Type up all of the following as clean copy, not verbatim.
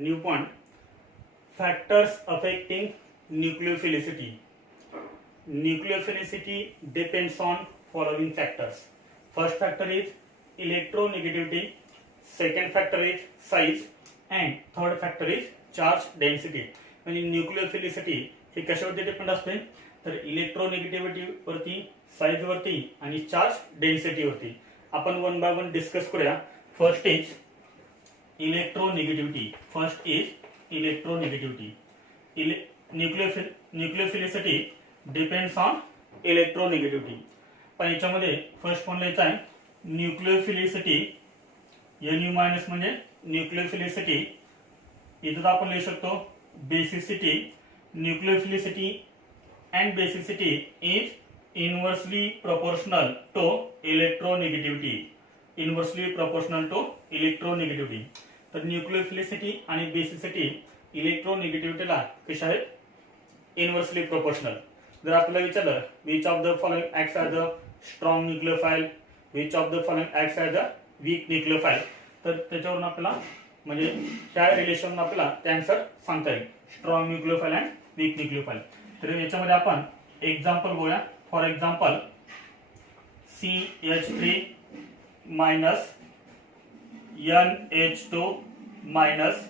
New point. Factors affecting nucleophilicity. Nucleophilicity depends on following factors. First factor is electronegativity, second factor is size, and third factor is charge density. म्हणजे न्यूक्लिओफिलिसिटी हे कशावरती depend असते तर electronegativity वरती, size वरती आणि charge density वरती. आपण one by one discuss करूया. First is electronegativity. Nucleophilicity depends on electronegativity. पण याच्यामध्ये फर्स्ट पण लिहायचं आहे न्यूक्लिओफिलिसिटी. NU मायनस म्हणजे न्यूक्लिओफिलिसिटी. इथं आपण लिहू शकतो basicity. न्यूक्लिओफिलिसिटी and basicity is inversely proportional to electronegativity. Inversely proportional to electronegativity. तर न्यूक्लिओफिलिसिटी आणि बेसिसिटी इलेक्ट्रोनेगेटिव्हिटीला कशा आहेत? Inversely proportional. जर आपल्याला विचारलं which of the following acts as a strong nucleophile, which of the following acts as a weak nucleophile, तर त्याच्यावरून आपल्याला म्हणजे त्या रिलेशन आपल्याला ते आन्सर सांगता येईल. Strong nucleophile and weak nucleophile. तर याच्यामध्ये आपण एक्झाम्पल बघूया. For example CH3 minus NH2 minus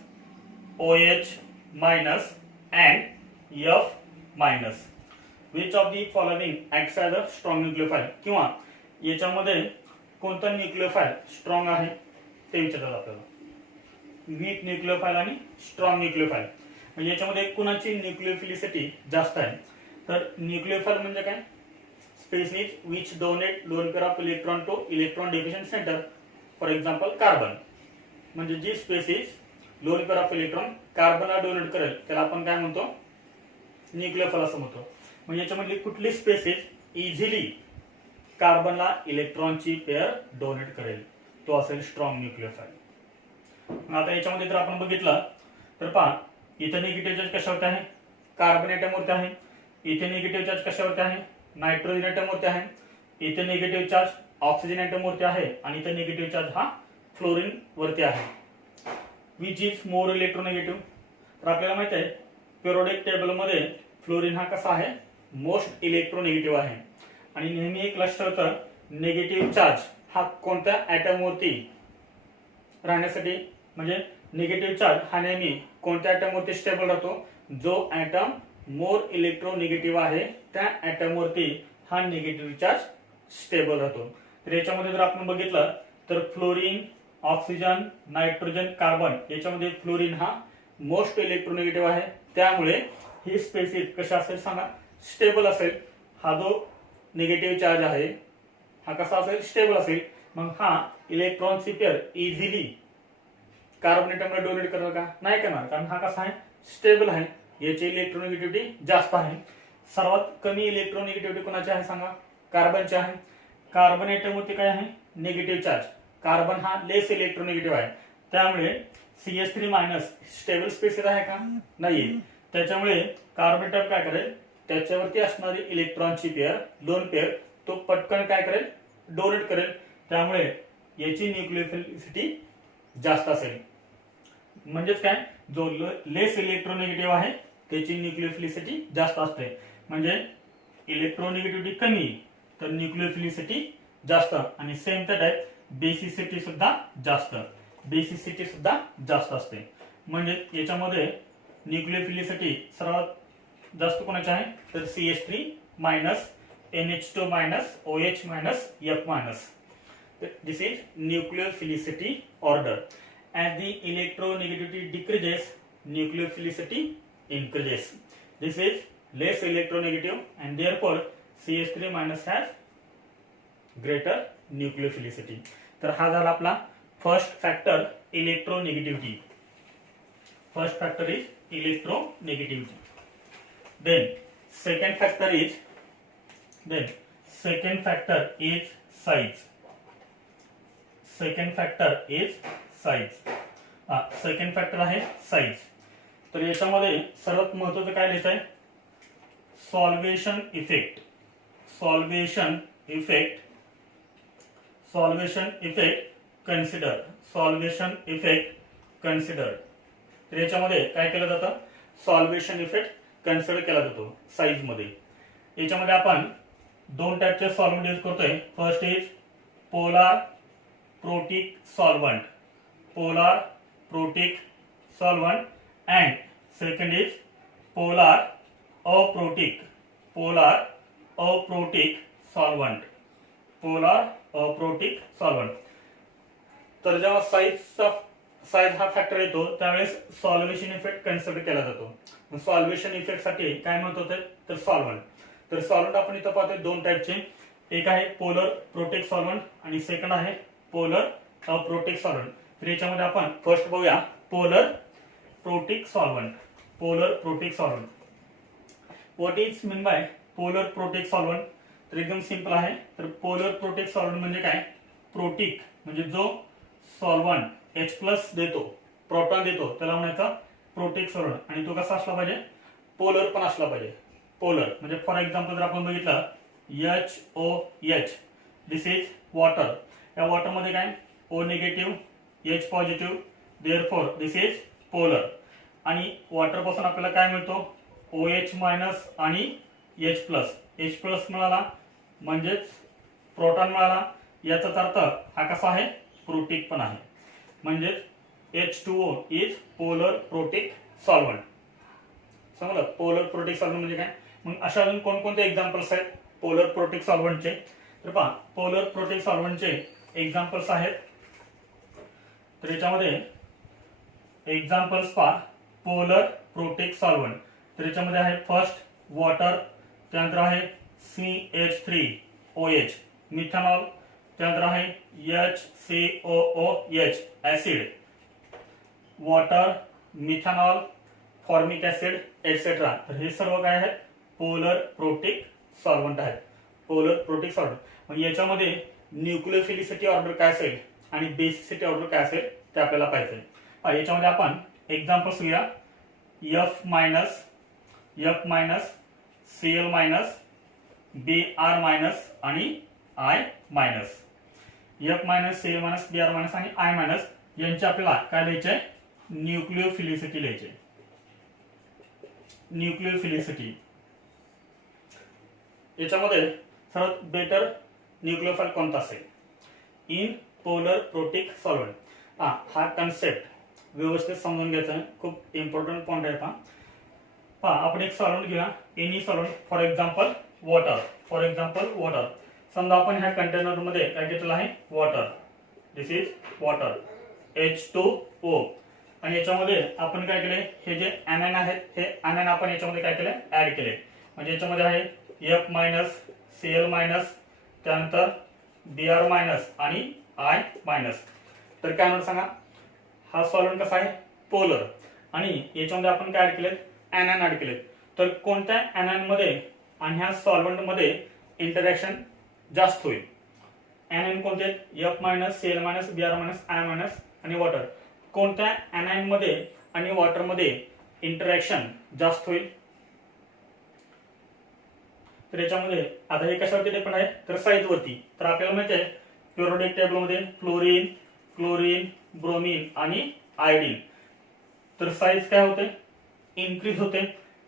OH minus and F minus. Which of the following acts as a strong nucleophile, किंवा याच्यामध्ये कोणता न्यूक्लिओफाइल स्ट्रॉंग आहे ते विचारतात आपल्याला. वीक न्यूक्लिओफाइल आणि स्ट्रॉंग न्यूक्लिओफाइल. म्हणजे याच्यामध्ये कुणाची न्यूक्लिओफिलिसिटी जास्त आहे. तर न्यूक्लिओफाइल म्हणजे काय? Species which donate lone pair of electron to electron deficient centre. For example carbon. म्हणजे जी species lone pair of electron कार्बनला डोनेट करेल त्याला आपण काय म्हणतो? न्यूक्लिओफाइल असं म्हणतो. म्हणजे याच्यामधली कुठली स्पेसिस इझिली कार्बनला इलेक्ट्रॉनची पेअर डोनेट करेल तो असेल स्ट्रॉंग न्यूक्लिओफाइल. आता याच्यामध्ये जर आपण बघितलं तर पहा इथे निगेटिव्ह चार्ज कशावरती आहे? कार्बन ॲटमवरती आहे. इथे निगेटिव्ह चार्ज कशावरती आहे? नायट्रोजन ॲटमवरती आहे. इथे निगेटिव्ह चार्ज ऑक्सिजन ॲटमवरती आहे आणि इथे निगेटिव्ह चार्ज हा फ्लोरीन वरती आहे. Which is more electronegative. तर आपल्याला माहित आहे पिरियोडिक टेबल मध्ये फ्लोरीन हा कसा आहे? मोस्ट इलेक्ट्रोनेगेटिव्ह आहे. आणि नेहमी एक लक्षात ठेवायचं निगेटिव्ह चार्ज हा कोणत्या ॲटमवरती राहण्यासाठी, म्हणजे निगेटिव्ह चार्ज हा नेहमी कोणत्या ॲटमवरती स्टेबल राहतो? जो ॲटम मोर इलेक्ट्रोनेगेटिव्ह आहे त्या ॲटमवरती हा निगेटिव्ह चार्ज स्टेबल राहतो. तर याच्यामध्ये जर आपण बघितलं तर फ्लोरीन, ऑक्सिजन, नायट्रोजन, कार्बन याच्यामध्ये फ्लोरीन हा मोस्ट इलेक्ट्रोनेगेटिव्ह आहे. त्यामुळे ही स्पेसिस कशा असेल सांगा? स्टेबल असेल. हा जो निगेटिव्ह चार्ज आहे हा कसा असेल? स्टेबल असेल. मग हा इलेक्ट्रॉनची पेअर इझिली कार्बन ॲटमला डोनेट करणार का? नाही करणार, कारण हा कसा आहे? स्टेबल आहे. याची इलेक्ट्रोनेगेटिव्हिटी जास्त आहे. सर्वात कमी इलेक्ट्रोनेगेटिव्हिटी कोणाची आहे सांगा? कार्बनची आहे. कार्बन ॲटमवरती काय आहे? Negative charge. कार्बन हा लेस इलेक्ट्रोनेगेटिव्ह आहे. त्यामुळे CH3 मायनस स्टेबल स्पेसिस आहे का? नाहीये. त्याच्यामुळे कार्बन ॲटम काय करेल? त्याच्यावरती असणारी इलेक्ट्रॉनची पेअर, दोन पेअर, तो पटकन काय करेल? डोनेट करेल. त्यामुळे याची न्यूक्लिओफिलिसिटी जास्त असेल. म्हणजेच काय? जो लेस इलेक्ट्रोनेगेटिव्ह आहे त्याची न्यूक्लिओफिलिसिटी जास्त असते. म्हणजे इलेक्ट्रोनेगेटिव्हिटी कमी तर न्यूक्लिओफिलिसिटी जास्त. आणि सेम त्या टाइप बेसिसिटी सुद्धा जास्त. बेसिसिटी सुद्धा जास्त असते. म्हणजे याच्यामध्ये न्यूक्लिओफिलिसिटी सर्वात जास्त कोणाची आहे? तर CH3 minus NH2 minus OH minus F minus. This is nucleophilicity order. As the electronegativity decreases, nucleophilicity increases. This is less electronegative and therefore CH3 minus has greater nucleophilicity. तर हा झाला आपला first factor electronegativity. First factor is electronegativity. Then second factor is size. Second factor is size. Second factor आहे size. तर याच्यामध्ये सर्वात महत्त्वाचं काय लिहायचं आहे? Solvation effect. Solvation effect consider. Solvation effect consider. तर याच्यामध्ये काय केलं जातं, सॉल्व्हेशन इफेक्ट कन्सिडर केला जातो साईज मध्ये. याच्यामध्ये आपण दोन टाईपचे सॉल्व्हेंट यूज करतोय. First is polar protic solvent, polar protic solvent, and second is polar aprotic, polar aprotic solvent, polar aprotic solvent. तर जेव्हा साईज हा फॅक्टर येतो त्यावेळेस सॉल्व्हेशन इफेक्ट कन्सिडर केला जातो. सॉल्व्हेशन इफेक्ट साठी काय म्हणत होते तर सॉल्व्हेंट. तर सॉल्व्हेंट आपण इथं पाहतोय दोन टाईपचे, एक आहे पोलर प्रोटिक सॉल्व्हेंट आणि सेकंड आहे पोलर अप्रोटिक सॉल्व्हेंट. तर याच्यामध्ये आपण फर्स्ट बघूया polar protic solvent, polar protic solvent. What is mean by polar protic solvent? तर एकदम सिंपल आहे. तर पोलर प्रोटिक सॉल्व्हेंट म्हणजे काय, प्रोटिक म्हणजे जो सॉल्व्हेंट H+ देतो, प्रोटॉन देतो, त्याला म्हणायचं प्रोटिक सॉल्व्हेंट. आणि तो कसा असला पाहिजे, पोलर पण असला पाहिजे. पोलर म्हणजे फॉर एक्झाम्पल जर आपण बघितलं HOH, दिस इज वॉटर. या वॉटर मध्ये काय O negative, H positive, therefore this is polar. आणि वॉटर पासून आपल्याला काय मिळतो, OH- आणि H+ मिळाला म्हणजेच प्रोटॉन मिळाला. याचाच अर्थ हा कसा आहे, प्रोटिक पण आहे. म्हणजे H2O is polar protic solvent. समजलं, पोलर प्रोटिक सॉल्व्हेंट म्हणजे काय. मग अशा अजून कोणकोणते एक्झाम्पल्स आहेत पोलर प्रोटिक सॉल्व्हेंटचे? तर पहा, पोलर प्रोटिक सॉल्व्हेंटचे एक्झाम्पल्स आहेत. तर याच्यामध्ये एक्झाम्पल्स पहा पोलर प्रोटिक सॉल्व्हेंट. तर याच्यामध्ये आहे फर्स्ट वॉटर, त्यानंतर आहे CH3OH मिथेनॉल, त्यानंतर आहे HCOOH acid, water, methanol, formic acid etcetera. तर हे सर्व काय आहेत, पोलर प्रोटिक सॉल्व्हेंट आहेत, पोलर प्रोटिक सॉल्व्हेंट. मग याच्यामध्ये न्यूक्लियोफिलिसिटी ऑर्डर काय असेल आणि बेसिसिटी ऑर्डर काय असेल ते आपल्याला पाहिजे. याच्यामध्ये आपण एक्झाम्पल्स घेऊया. F-, Cl-, Br- आणि I-. F-, Cl-, Br- आणि I- यांचे आपल्याला काय लिहायचे, न्यूक्लियोफिलिसिटी लिहायचे. न्यूक्लियोफिलिसिटी याच्यामध्ये सर्वात बेटर न्यूक्लियोफाइल कोणता असेल इन पोलर प्रोटिक सॉल्व्हेंट. हा कन्सेप्ट व्यवस्थित समजून घ्यायचा आहे, खूप इम्पॉर्टंट पॉइंट आहे. पहा आपण एक सॉल्व्हेंट घेऊया, any solvent, for example water, for example water. समजा आपण ह्या कंटेनर मध्ये काय घेतलेलं आहे, water, this is water H2O. आणि याच्यामध्ये आपण काय केले, हे जे anion आहेत हे anion आपण याच्यामध्ये काय केले, ऍड केले. म्हणजे याच्यामध्ये आहे F-, Cl-, त्यानंतर Br- आणि I-. तर काय म्हणून सांगा, हा सॉल्व्हेंट कसा आहे, पोलर. आणि याच्यामध्ये आपण काय ऍड केले, anion ऍड केले. तर कोणत्या anion मध्ये आणि ह्या सॉल्व्हेंट मध्ये इंटरॅक्शन जास्त होईल. anion कोणते, F-, Cl-, Br-, I- आणि वॉटर. कोणत्या anion मध्ये आणि वॉटर मध्ये इंटरॅक्शन जास्त होईल. तर याच्यामध्ये आता हे कशावरती डिपेंड आहे, तर साईज वरती. तर आपल्याला माहिती आहे पिरियोडिक टेबल मध्ये फ्लोरीन, क्लोरीन, ब्रोमीन आणि आयोडीन. तर साईज काय होते, इन्क्रीज होते.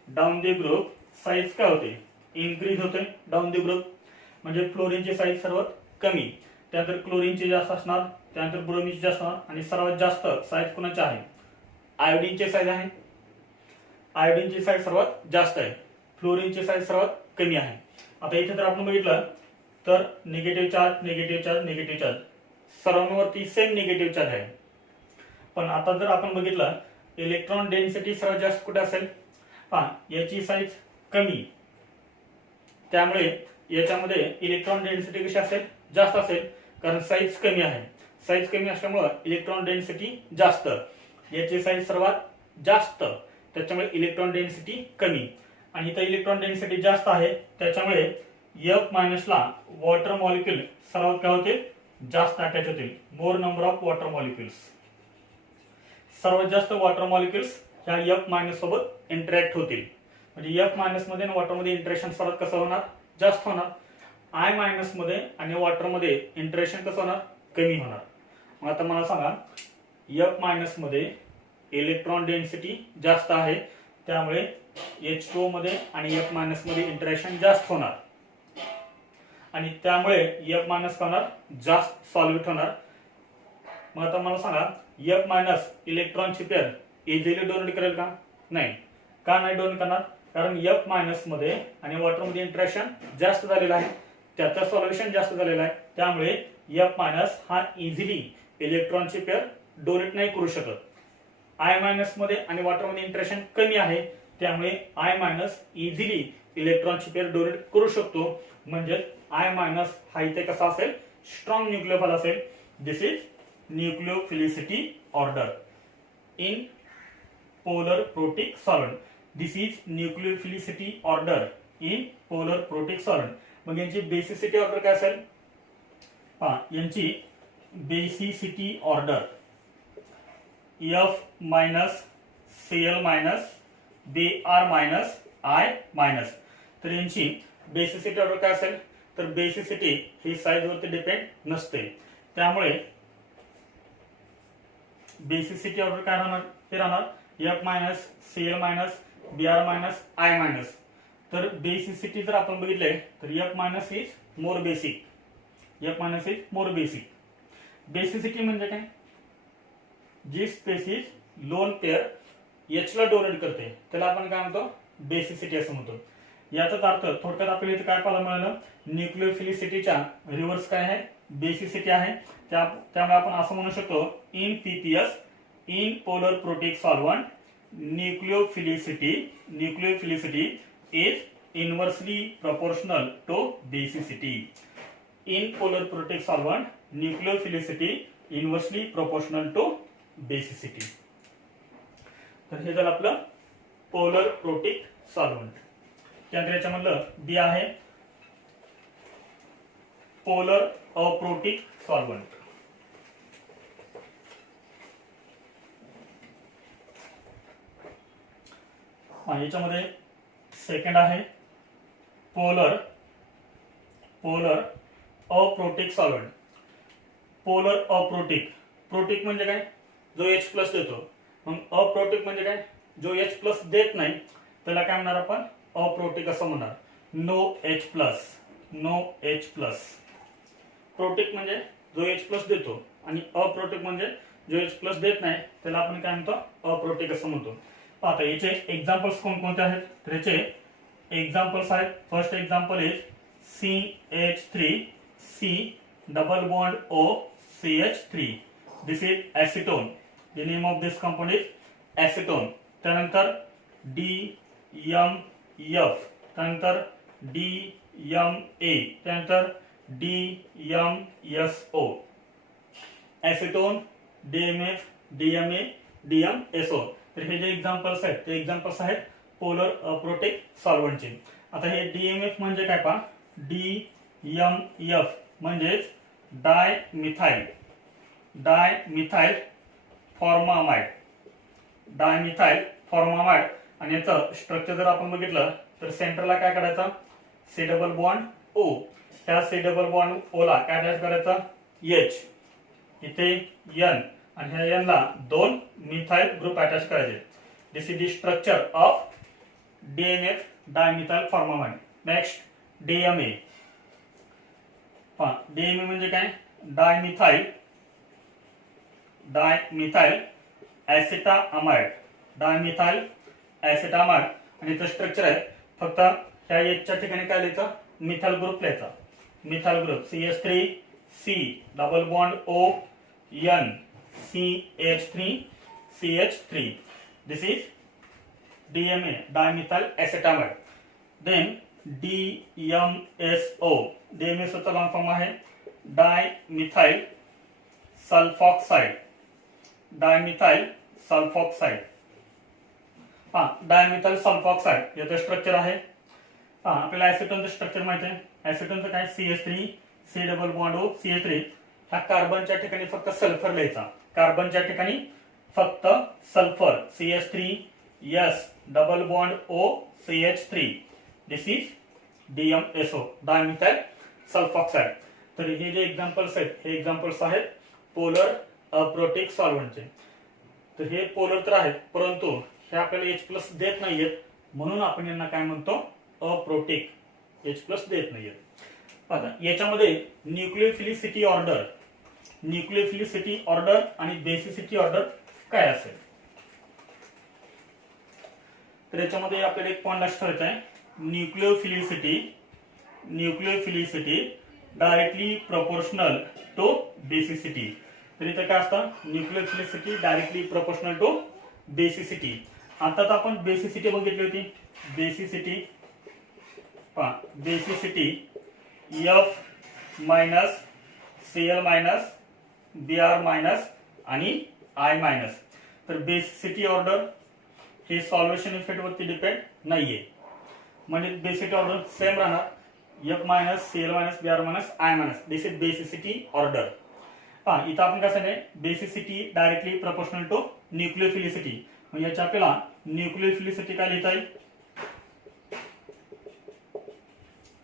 डाऊन द ग्रुप साईज काय होते, इन्क्रीज होते डाऊन द ग्रुप. म्हणजे फ्लोरीनची साईज सर्वात कमी, त्यानंतर क्लोरीनची जास्त असणार, त्यानंतर ब्रोमीनची जास्त असणार, आणि सर्वात जास्त साईज कोणाची आहे, आयोडीनची साईज आहे. आयोडीनची साईज सर्वात जास्त आहे, फ्लोरीनची साईज सर्वात कमी आहे. आता इथे जर आपण बघितलं तर negative charge, negative charge, negative charge, सर्वांवरती सेम निगेटिव्ह चार्ज आहे. पण आता जर आपण बघितलं इलेक्ट्रॉन डेन्सिटी सर्वात जास्त कुठे असेल, पहा याची साईज कमी, त्यामुळे याच्यामध्ये इलेक्ट्रॉन डेन्सिटी कशी असेल, जास्त असेल, कारण साईज कमी आहे. साईज कमी असल्यामुळे इलेक्ट्रॉन डेन्सिटी जास्त, याची साईज सर्वात जास्त, त्याच्यामुळे इलेक्ट्रॉन डेन्सिटी कमी. आणि इथं इलेक्ट्रॉन डेन्सिटी जास्त आहे, त्याच्यामुळे F- ला वॉटर मॉलिक्यूल सर्वात काय होतील, जास्त अटॅच होतील. मोर नंबर ऑफ वॉटर मॉलिक्युल्स, सर्वात जास्त वॉटर मॉलिक्युल्स ह्या F- सोबत इंटरॅक्ट होतील. म्हणजे F- मध्ये आणि वॉटर मध्ये इंटरॅक्शन सर्वात कसं होणार, जास्त होणार. I- मध्ये आणि वॉटर मध्ये इंटरॅक्शन कसं होणार, कमी होणार. मग आता मला सांगा F- मध्ये इलेक्ट्रॉन डेन्सिटी जास्त आहे, त्यामुळे H2O मध्ये आणि F- मध्ये इंटरॅक्शन जास्त होणार आणि त्यामुळे F- होणार जास्त सॉल्व्हेट होणार. मग आता मला सांगा F- इलेक्ट्रॉनची पेअर इझिली डोनेट करेल का? नाही. का नाही डोनेट करणार? कारण F- मध्ये आणि वॉटर मध्ये इंटरॅक्शन जास्त झालेलं आहे, त्याचं सॉल्युशन जास्त झालेलं आहे, त्यामुळे F- हा इझिली इलेक्ट्रॉनची पेअर डोनेट नाही करू शकत. I- मध्ये आणि वॉटर मध्ये इंटरॅक्शन कमी आहे, त्यामुळे I- इझिली इलेक्ट्रॉनची पेअर डोनेट करू शकतो. म्हणजे I- हा इथे कसा असेल? स्ट्रॉंग न्यूक्लियोफाइल असेल. This is nucleophilicity order in polar protic solvent. This is nucleophilicity order in polar protic solvent. मग यांची बेसिसिटी ऑर्डर काय असेल? पहा, यांची basicity order F- Cl- Br- I-. तर यांची बेसिसिटी ऑर्डर काय असेल? तर बेसिसिटी ही साइज वरती डिपेंड नसते, त्यामुळे बेसिसिटी ऑर्डर काय राहणार? हे राहणार F- Cl- Br- I-. तर बेसिसिटी जर आपण बघितले तर F- is more basic. F- is more basic. Basicity म्हणजे काय? जी स्पेसिस लोन पेअर H ला डोनेट करते त्याला आपण काय म्हणतो? बेसिसिटी असं म्हणतो. याचाच अर्थ थोडक्यात आपल्याला इथे काय पाहायला मिळालं? न्यूक्लियोफिलिसिटीच्या रिव्हर्स काय आहे? बेसिसिटी आहे. त्यामुळे आपण असं म्हणू शकतो in PPS, in polar protic solvent, nucleophilicity is inversely proportional to basicity. In polar protic solvent nucleophilicity inversely proportional to basicity. तर हे झालं आपलं पोलर प्रोटिक सॉल्व्हंट. त्यानंतर याच्यामधलं बी आहे पोलर अप्रोटिक सॉल्व्हंट. याच्यामध्ये सेकंड आहे polar aprotic solvent. Polar aprotic. Protic म्हणजे काय? जो H+ देतो. मग अप्रोटिक म्हणजे काय? जो H+ देत नाही त्याला काय म्हणणार आपण? अप्रोटिक असं म्हणणार. No H+. प्रोटिक म्हणजे जो H+ देतो आणि अप्रोटिक म्हणजे जो H+ देत नाही त्याला आपण काय म्हणतो? अप्रोटिक असं म्हणतो. आता याचे एक्झाम्पल्स कोणकोणते आहेत? तर याचे एक्झाम्पल्स आहेत. First example is CH3C double bond O CH3. This is acetone. The name of this compound is acetone. त्यानंतर DMF, त्यानंतर DMA, त्यानंतर DMSO. ऍसिटोन, DMF, DMA, DMSO. तर हे जे एक्झाम्पल्स आहेत ते एक्झाम्पल्स आहेत पोलर अप्रोटिक सॉल्व्हंटचे. आता हे DMF म्हणजे काय पहा? DMF म्हणजेच डायमिथाइल फॉर्मामाइड. आणि याचं स्ट्रक्चर जर आपण बघितलं तर सेंटरला काय करायचं? C double bond O. त्या C डबल बॉन्ड O ला काय अटॅच करायचं? H. इथे N आणि ह्या N ला दोन मिथाइल ग्रुप अटॅच करायचे. This is the structure of DMF, dimethyl formamide. Next DMA. DMA म्हणजे काय? Dimethyl acetamide. आणि इथं स्ट्रक्चर आहे. फक्त ह्या एचच्या ठिकाणी काय लिहायचं? मिथाइल ग्रुप लिहायचा. Methyl group CH3C double bond O N CH3. This is DMA, dimethyl acetamide. Then DMSO. DMSO चा लॉंग फॉर्म आहे डायमिथाइल सल्फॉक्साइड. डायमिथाइल सल्फॉक्साइड याचं स्ट्रक्चर आहे. आपल्याला ऍसिटोनचं स्ट्रक्चर माहिती आहे. ऍसिटोनचं काय? CH3C double bond O CH3. ह्या कार्बनच्या ठिकाणी फक्त सल्फर लिहायचा. कार्बनच्या ठिकाणी फक्त sulphur CH3S double bond O CH3. This is DMSO, dimethyl sulphoxide. तर हे जे एक्झाम्पल्स आहेत हे एक्झाम्पल्स आहेत पोलर अप्रोटिक सॉल्व्हंटचे. तर हे पोलर तर आहेत, परंतु हे आपल्याला H प्लस देत नाहीयेत, म्हणून आपण यांना काय म्हणतो, अप्रोटिक. H प्लस देत नाहीयेत. आता याच्यामध्ये न्यूक्लियोफिलिसिटी ऑर्डर आणि बेसिसिटी ऑर्डर काय असेल, तर याच्यामध्ये आपल्याला एक पॉइंट लक्षात ठेवायचा आहे. Nucleophilicity directly proportional to basicity. तर इथं काय असतं, nucleophilicity directly proportional to basicity. आता तर आपण बेसिसिटी बघितली होती. Basicity F minus Cl minus Br minus आणि I मायनस. तर बेसिसिटी ऑर्डर हे सॉल्व्हेशन इफेक्ट वरती डिपेंड नाहीये, म्हणजे बेसिसिटी ऑर्डर सेम राहणार. F minus Cl minus Br minus I minus. This is basicity order. इथं आपण कसं नाही, basicity directly proportional to nucleophilicity. म्हणजे याच्या आपल्याला न्यूक्लियोफिलिसिटी काय लिहिता येईल,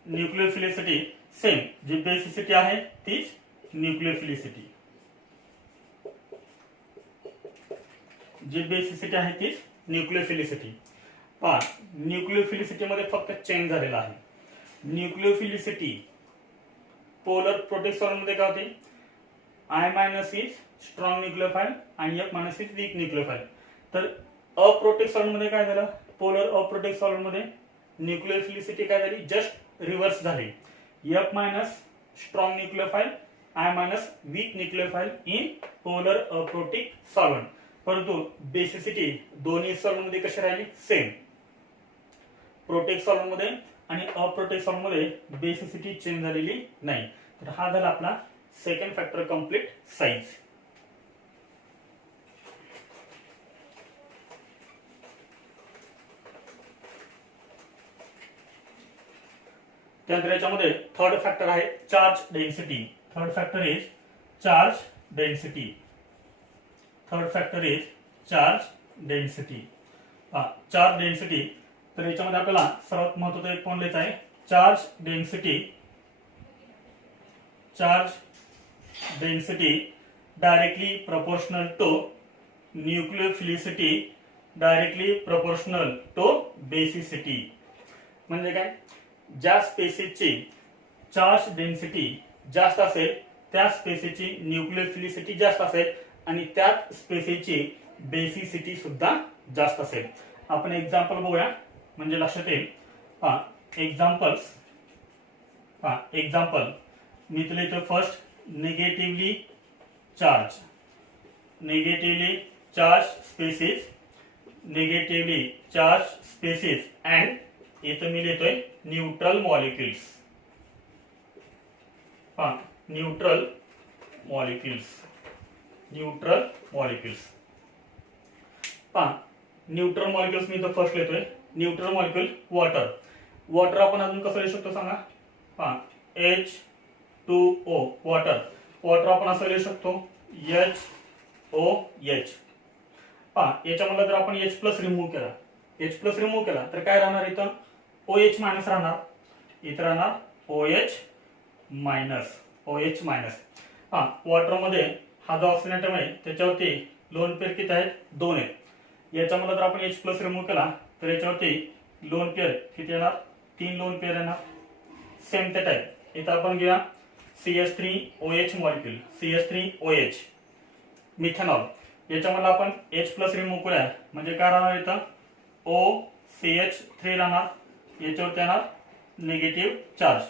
न्यूक्लियोफिलिसिटी सेम जी बेसिसिटी आहे तीच न्यूक्लियोफिलिसिटी. जी बेसिसिटी आहे तीच न्यूक्लियोफिलिसिटी. न्यूक्लियोफिलिसिटी मध्ये फक्त चेंज झालेला आहे. न्यूक्लियोफिलिसिटी पोलर प्रोटेक्ट सॉल्व्हेंट मध्ये काय होते, I minus is strong nucleophile आणि F minus is weak nucleophile. तर अप्रोटेक्ट सॉल्व्हेंट मध्ये काय झालं, पोलर अप्रोटेक्ट सॉल्व्हेंट मध्ये न्यूक्लियोफिलिसिटी काय झाली, जस्ट रिव्हर्स झाली. F minus strong nucleophile, I minus weak nucleophile in polar aprotic solvent. परंतु बेसिसिटी दोन्ही सॉल्व्हेंट मध्ये कशी राहिली, सेम. प्रोटेक्ट सॉल्व्हेंट मध्ये आणि अप्रोटेक्ट सॉल्व्हेंट मध्ये बेसिसिटी चेंज झालेली नाही. तर हा झाला आपला सेकंड फॅक्टर कंप्लीट साइज. त्यानंतर याच्यामध्ये थर्ड फॅक्टर आहे charge density. Third factor is charge density. Charge density. तर याच्यामध्ये आपल्याला सर्वात महत्त्वाचा एक पॉइंट लिहायचा आहे, charge density directly proportional to nucleophilicity directly proportional to basicity. म्हणजे काय, ज्या स्पेसिसची चार्ज डेन्सिटी जास्त असेल त्या स्पेसिसची न्यूक्लियोफिलिसिटी जास्त असेल आणि त्याच स्पेसिसची बेसिसिटी सुद्धा जास्त असेल. आपण एक्झाम्पल बघूया म्हणजे लक्षात येईल. एक्झाम्पल मी तुला इथे first negatively charge species and इथं मी लिहितोय neutral molecules. Neutral molecules. Neutral molecules मी इथं फर्स्ट लिहितोय. न्यूट्रल मॉलिक्युल वॉटर आपण अजून कसं लिहू शकतो सांगा, H2O वॉटर आपण असं लिहू शकतो HOH. याच्यामध्ये जर आपण H प्लस रिमूव्ह केला तर काय राहणार, इथं OH मायनस राहणार, इथं राहणार OH मायनस. वॉटर मध्ये हा जो ऑक्सिजन ॲटम आहे त्याच्यावरती लोन पेअर किती आहेत, 2 आहेत. याच्यामध्ये जर आपण H प्लस रिमूव्ह केला तर याच्यावरती लोन पेअर किती येणार, 3 लोन पेअर येणार. सेम ते टाईप इथं आपण घेऊया CH3OH मॉलिक्युल, CH3OH मिथेनॉल. याच्यामध्ये आपण H प्लस रिमूव्ह करूया म्हणजे काय राहणार, इथं OCH3 राहणार, याच्यावरती येणार निगेटिव्ह चार्ज.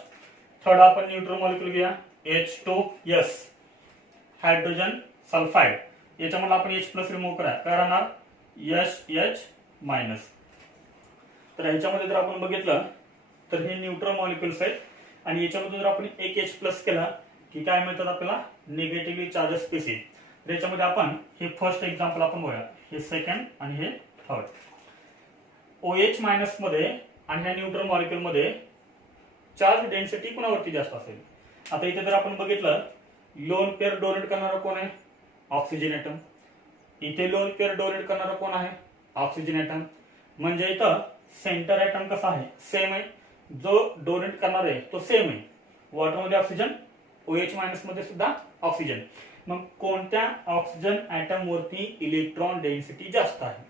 थर्ड आपण न्यूट्रल मॉलिक्युल घेऊया H2S हायड्रोजन सल्फाइड. याच्यामध्ये आपण H प्लस रिमूव्ह करूया काय राहणार SH मायनस. तर ह्याच्यामध्ये जर आपण बघितलं तर हे न्यूट्रल मॉलिक्युल्स आहेत आणि याच्यामध्ये जर आपण एक H प्लस केला की काय मिळतात आपल्याला, निगेटिव्हली चार्ज स्पेसिस. तर याच्यामध्ये आपण हे फर्स्ट एक्झाम्पल आपण बघूया, हे सेकंड आणि हे थर्ड. OH मायनस मध्ये आणि ह्या न्यूट्रल मॉलिक्युल मध्ये चार्ज डेन्सिटी कोणावरती जास्त असेल. आता इथे जर आपण बघितलं लोन पेअर डोनेट करणारा कोण आहे, ऑक्सिजन ॲटम. इथे लोन पेअर डोनेट करणारा कोण आहे, ऑक्सिजन ॲटम. म्हणजे इथं सेंटर ॲटम कसा आहे, सेम आहे. जो डोनेट करणार आहे तो सेम आहे. वॉटर मध्ये ऑक्सिजन, OH मायनस मध्ये सुद्धा ऑक्सिजन. मग कोणत्या ऑक्सिजन ऍटम वरती इलेक्ट्रॉन डेन्सिटी जास्त आहे?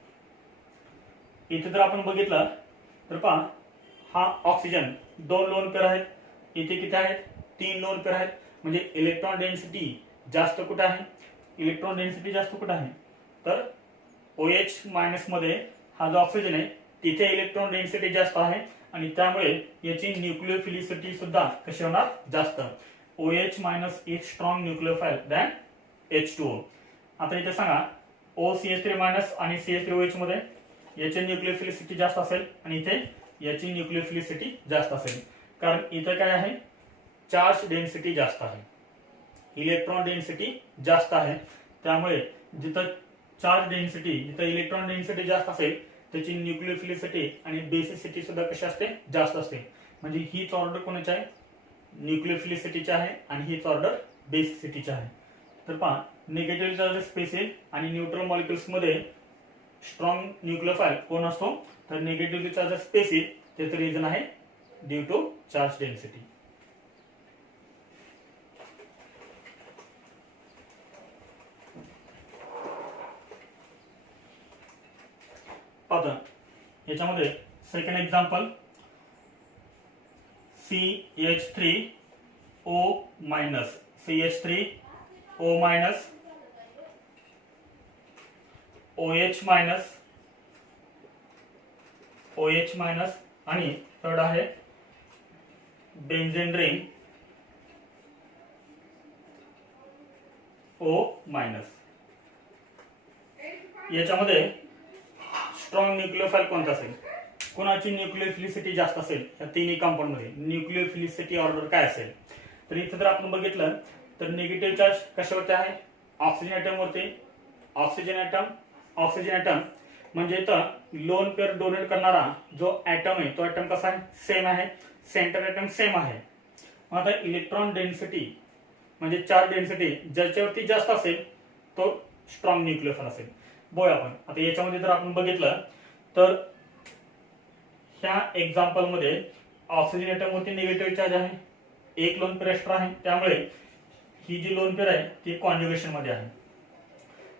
इथे जर आपण बघितलं तर पहा, हा ऑक्सिजन 2 लोन पेअर आहेत, इथे किती आहेत? 3 लोन पेअर आहेत. म्हणजे इलेक्ट्रॉन डेन्सिटी जास्त कुठे आहे? इलेक्ट्रॉन डेन्सिटी जास्त कुठे आहे? तर OH मायनस मध्ये हा जो ऑक्सिजन आहे तिथे इलेक्ट्रॉन डेन्सिटी जास्त आहे आणि त्यामुळे याची न्यूक्लियोफिलिसिटी सुद्धा कशी होणार? जास्त. OH minus is strong nucleophile than H2O. आता इथे सांगा, OCH3 मायनस आणि CH3OH मध्ये याची न्यूक्लियोफिलिसिटी जास्त असेल आणि इथे याची न्यूक्लियोफिलिसिटी जास्त असेल. कारण इथे काय आहे? चार्ज डेन्सिटी जास्त आहे, इलेक्ट्रॉन डेन्सिटी जास्त आहे. त्यामुळे जिथं चार्ज डेन्सिटी, जिथं इलेक्ट्रॉन डेन्सिटी जास्त असेल त्याची न्यूक्लियोफिलिसिटी आणि बेसिसिटी सुद्धा कशी असते? जास्त असते. म्हणजे हीच ऑर्डर कोणाची आहे? न्यूक्लियोफिलिसिटीची आहे आणि हीच ऑर्डर बेसिसिटीची आहे. तर पहा, निगेटिव्ह चार्ज स्पेसिल आणि न्यूट्रल मॉलिक्युल्स मध्ये स्ट्रॉंग न्यूक्लियोफाइल कोण असतो? तर निगेटिव्ह चार्ज स्पेसिल. त्याचं रिझन आहे ड्यू टू चार्ज डेन्सिटी. पाहता याच्यामध्ये second example, CH3O minus, CH3O minus, OH minus, OH minus आणि थर्ड आहे बेंझेन रिंग O मायनस. याच्यामध्ये स्ट्रॉंग न्यूक्लियोफाइल कोणता असेल? कोणाची न्यूक्लियोफिलिसिटी जास्त असेल? या तिन्ही कंपाऊंड मध्ये न्यूक्लियोफिलिसिटी ऑर्डर काय असेल? तर इथे जर आपण बघितलं तर निगेटिव्ह चार्ज कशावरती आहे? ऑक्सिजन ऍटम वरती. ऑक्सिजन ऍटम म्हणजे इथं लोन पेअर डोनेट करणारा जो ऍटम आहे तो ऍटम कसा आहे? सेम आहे, सेंटर ऍटम सेम आहे. मग आता इलेक्ट्रॉन डेन्सिटी म्हणजे चार्ज डेन्सिटी ज्याच्यावरती जास्त असेल तो स्ट्रॉंग न्यूक्लियोफाइल असेल. बघूया आपण आता याच्यामध्ये जर आपण बघितलं तर ह्या एक्झाम्पल मध्ये ऑक्सिजन ऍटम वरती निगेटिव्ह चार्ज आहे, एक लोन पेअर एक्स्ट्रा आहे, त्यामुळे ही जी लोन पेअर आहे ती कॉन्जुगेशन मध्ये आहे.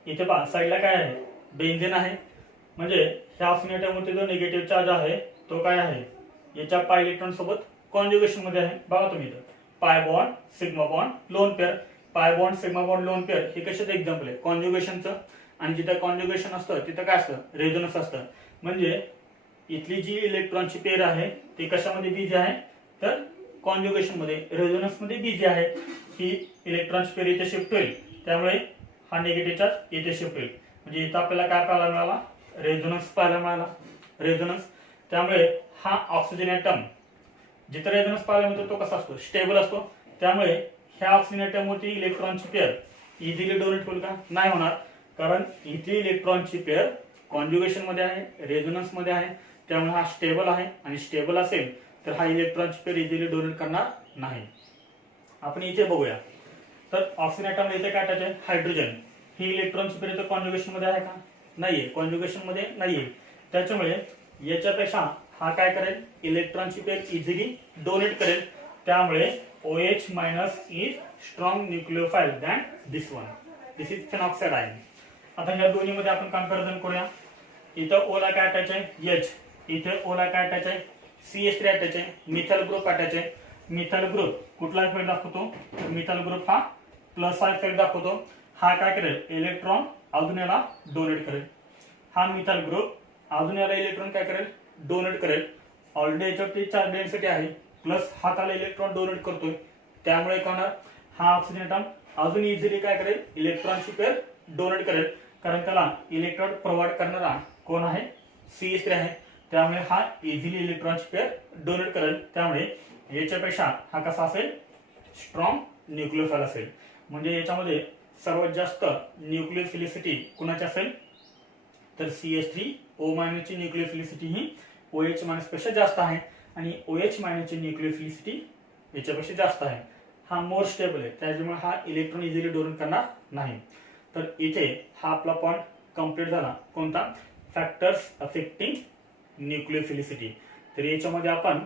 इथे पहा साईडला काय आहे? बेंझेन आहे. म्हणजे ह्या ऑक्सिजन ऍटम वरती जो निगेटिव्ह चार्ज आहे तो काय आहे? याच्या पाय इलेक्ट्रॉन सोबत कॉन्जुगेशन मध्ये आहे. बघा तुम्ही इथं pi bond, sigma bond, lone pair. Pi bond, sigma bond, lone pair हे कशाचं एक्झाम्पल आहे? कॉन्जुगेशनचं. आणि जिथं कॉन्जुगेशन असतं तिथं काय असतं? रेझोनन्स असतं. म्हणजे इथली जी इलेक्ट्रॉनची पेअर आहे ती कशामध्ये बिझी आहे? तर कॉन्जुगेशन मध्ये, रेझोनन्स मध्ये बिझी आहे. ही इलेक्ट्रॉनची पेअर इथे शिफ्ट होईल, त्यामुळे हा निगेटिव्ह चार्ज इथे शिफ्ट होईल. म्हणजे इथं आपल्याला काय पाहायला मिळाला? रेझोनन्स पाहायला मिळाला, रेझोनन्स. त्यामुळे हा ऑक्सिजन ऍटम जिथं रेझोनन्स पाहायला मिळतो तो कसा असतो? स्टेबल असतो. त्यामुळे ह्या ऑक्सिजन ऍटम वरती इलेक्ट्रॉनची पेअर इझिली डोनेट होईल का? नाही होणार. कारण इथली इलेक्ट्रॉनची पेअर कॉन्जुगेशन मध्ये आहे, रेझोनन्स मध्ये आहे. त्यामुळे हा स्टेबल आहे आणि स्टेबल असेल तर हा इलेक्ट्रॉनची पेअर इझिली डोनेट करणार नाही. आपण इथे बघूया तर ऑक्सिजन ऍटम इथे काय अटॅच आहे? हायड्रोजन. ही इलेक्ट्रॉनची पेअर इथे कॉन्जुगेशन मध्ये आहे का? नाहीये, कॉन्जुगेशन मध्ये नाहीये. त्याच्यामुळे याच्यापेक्षा हा काय करेल? इलेक्ट्रॉनची पेअर इझिली डोनेट करेल. त्यामुळे OH minus is strong nucleophile than this one. This is phenoxide ion. आता या दोन्ही मध्ये आपण कंपॅरिझन करूया. इथं O ला काय अटॅच आहे? H. इथे O ला काय अटॅच आहे? CH3 अटॅच आहे. मिथाइल ग्रुप अटॅच आहे. मिथाइल ग्रुप कुठला इफेक्ट दाखवतो? मिथाइल ग्रुप हा प्लस इफेक्ट दाखवतो. हा काय करेल? इलेक्ट्रॉन अजून याला डोनेट करेल. हा मिथाइल ग्रुप अजून याला इलेक्ट्रॉन काय करेल? डोनेट करेल. ऑलरेडी याच्यावरती चार्ज डेन्सिटी आहे, प्लस हा त्याला इलेक्ट्रॉन डोनेट करतोय. त्यामुळे काय होणार? हा ऑक्सिजन ऍटम अजून इझिली काय करेल? इलेक्ट्रॉनची पेअर डोनेट करेल. कारण त्याला इलेक्ट्रॉन प्रोव्हाइड करणारा कोण आहे? CH3 आहे. त्यामुळे हा इझिली इलेक्ट्रॉनची पेअर डोनेट करेल. त्यामुळे याच्यापेक्षा हा कसा असेल? स्ट्रॉंग न्यूक्लियोफाइल असेल. म्हणजे याच्यामध्ये सर्वात जास्त न्यूक्लियोफिलिसिटी कुणाची असेल? तर CH3O मायनस ची न्यूक्लियोफिलिसिटी ही OH मायनस पेक्षा जास्त आहे आणि OH मायनस ची न्यूक्लियोफिलिसिटी याच्यापेक्षा जास्त आहे. हा मोर स्टेबल आहे, त्याच्यामुळे हा इलेक्ट्रॉन इझिली डोनेट करणार नाही. तर इथे हा आपला पॉइंट कंप्लीट झाला. कोणता? Factors affecting nucleophilicity. तर याच्यामध्ये आपण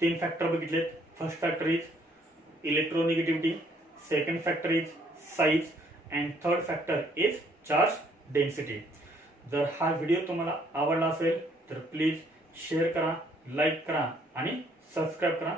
3 फॅक्टर बघितलेत. First factor is electronegativity, second factor is size and third factor is charge density. जर हा व्हिडिओ तुम्हाला आवडला असेल तर प्लीज शेअर करा, लाईक करा आणि सबस्क्राईब करा.